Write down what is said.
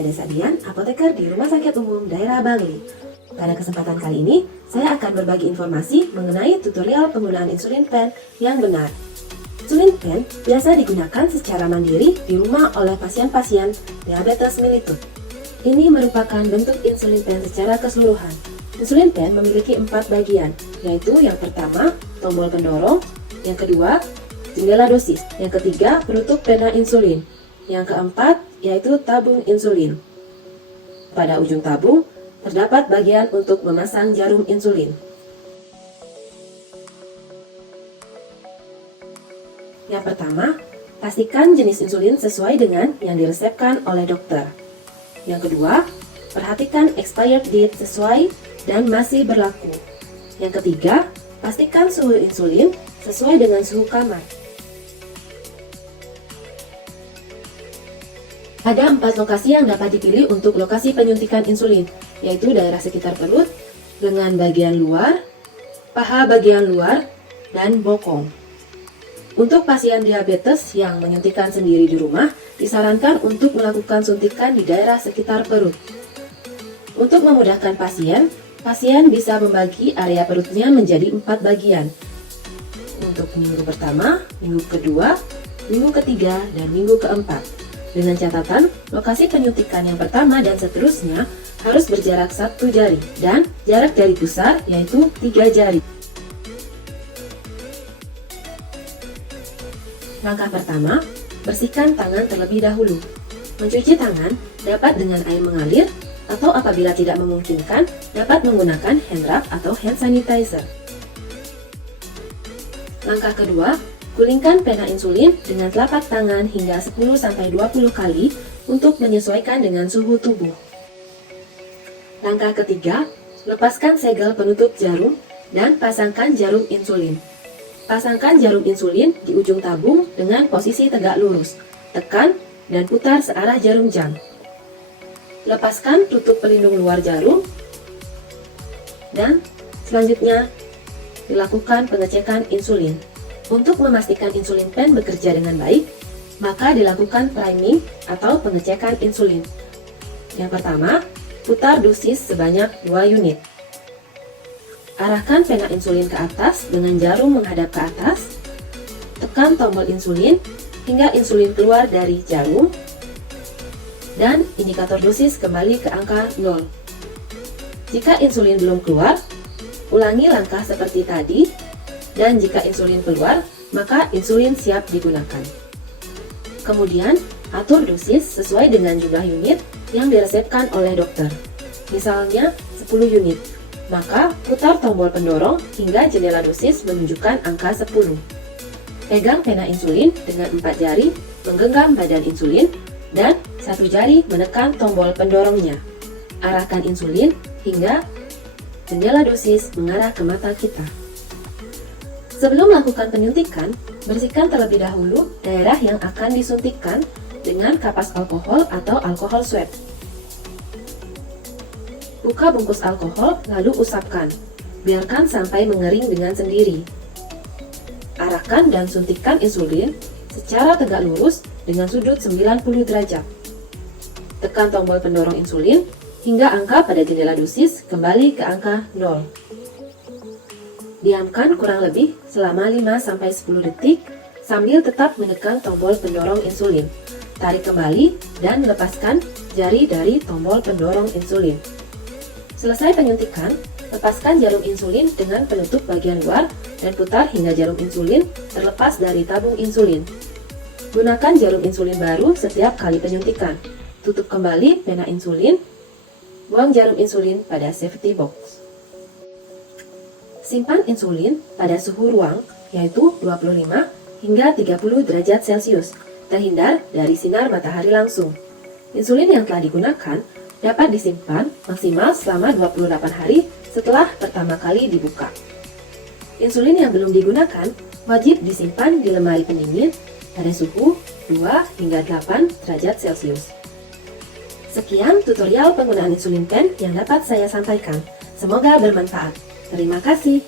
saya Desa Dian, apoteker di Rumah Sakit Umum Daerah Bangli. Pada kesempatan kali ini, saya akan berbagi informasi mengenai tutorial penggunaan insulin pen yang benar. Insulin pen biasa digunakan secara mandiri di rumah oleh pasien-pasien diabetes mellitus. Ini merupakan bentuk insulin pen secara keseluruhan. Insulin pen memiliki 4 bagian, yaitu yang pertama, tombol pendorong, yang kedua, jendela dosis, yang ketiga, penutup pena insulin, yang keempat, yaitu tabung insulin. Pada ujung tabung, terdapat bagian untuk memasang jarum insulin. Yang pertama, pastikan jenis insulin sesuai dengan yang diresepkan oleh dokter. Yang kedua, perhatikan expired date sesuai dan masih berlaku. Yang ketiga, pastikan suhu insulin sesuai dengan suhu kamar. Ada 4 lokasi yang dapat dipilih untuk lokasi penyuntikan insulin, yaitu daerah sekitar perut, lengan bagian luar, paha bagian luar, dan bokong. Untuk pasien diabetes yang menyuntikkan sendiri di rumah, disarankan untuk melakukan suntikan di daerah sekitar perut. Untuk memudahkan pasien bisa membagi area perutnya menjadi 4 bagian. Untuk minggu pertama, minggu kedua, minggu ketiga, dan minggu keempat. Dengan catatan, lokasi penyuntikan yang pertama dan seterusnya harus berjarak 1 jari dan jarak jari pusar yaitu 3 jari. Langkah pertama, bersihkan tangan terlebih dahulu. Mencuci tangan dapat dengan air mengalir atau apabila tidak memungkinkan dapat menggunakan hand rub atau hand sanitizer. Langkah kedua, gulingkan pena insulin dengan telapak tangan hingga 10-20 kali untuk menyesuaikan dengan suhu tubuh. Langkah ketiga, lepaskan segel penutup jarum dan pasangkan jarum insulin. Pasangkan jarum insulin di ujung tabung dengan posisi tegak lurus. Tekan dan putar searah jarum jam. Lepaskan tutup pelindung luar jarum dan selanjutnya dilakukan pengecekan insulin. Untuk memastikan insulin pen bekerja dengan baik, maka dilakukan priming atau pengecekan insulin. Yang pertama, putar dosis sebanyak 2 unit. Arahkan pena insulin ke atas dengan jarum menghadap ke atas. Tekan tombol insulin hingga insulin keluar dari jarum. Dan indikator dosis kembali ke angka 0. Jika insulin belum keluar, ulangi langkah seperti tadi. Dan jika insulin keluar, maka insulin siap digunakan. Kemudian, atur dosis sesuai dengan jumlah unit yang diresepkan oleh dokter. Misalnya 10 unit. Maka putar tombol pendorong hingga jendela dosis menunjukkan angka 10. Pegang pena insulin dengan 4 jari, menggenggam badan insulin, dan 1 jari menekan tombol pendorongnya. Arahkan insulin hingga jendela dosis mengarah ke mata kita. Sebelum melakukan penyuntikan, bersihkan terlebih dahulu daerah yang akan disuntikkan dengan kapas alkohol atau alkohol swab. Buka bungkus alkohol lalu usapkan. Biarkan sampai mengering dengan sendiri. Arahkan dan suntikan insulin secara tegak lurus dengan sudut 90 derajat. Tekan tombol pendorong insulin hingga angka pada jendela dosis kembali ke angka 0. Diamkan kurang lebih selama 5-10 detik sambil tetap menekan tombol pendorong insulin. Tarik kembali dan lepaskan jari dari tombol pendorong insulin. Selesai penyuntikan, lepaskan jarum insulin dengan penutup bagian luar dan putar hingga jarum insulin terlepas dari tabung insulin. Gunakan jarum insulin baru setiap kali penyuntikan. Tutup kembali pena insulin. Buang jarum insulin pada safety box. Simpan insulin pada suhu ruang, yaitu 25 hingga 30 derajat Celcius, terhindar dari sinar matahari langsung. Insulin yang telah digunakan dapat disimpan maksimal selama 28 hari setelah pertama kali dibuka. Insulin yang belum digunakan wajib disimpan di lemari pendingin pada suhu 2 hingga 8 derajat Celcius. Sekian tutorial penggunaan insulin pen yang dapat saya sampaikan. Semoga bermanfaat. Terima kasih.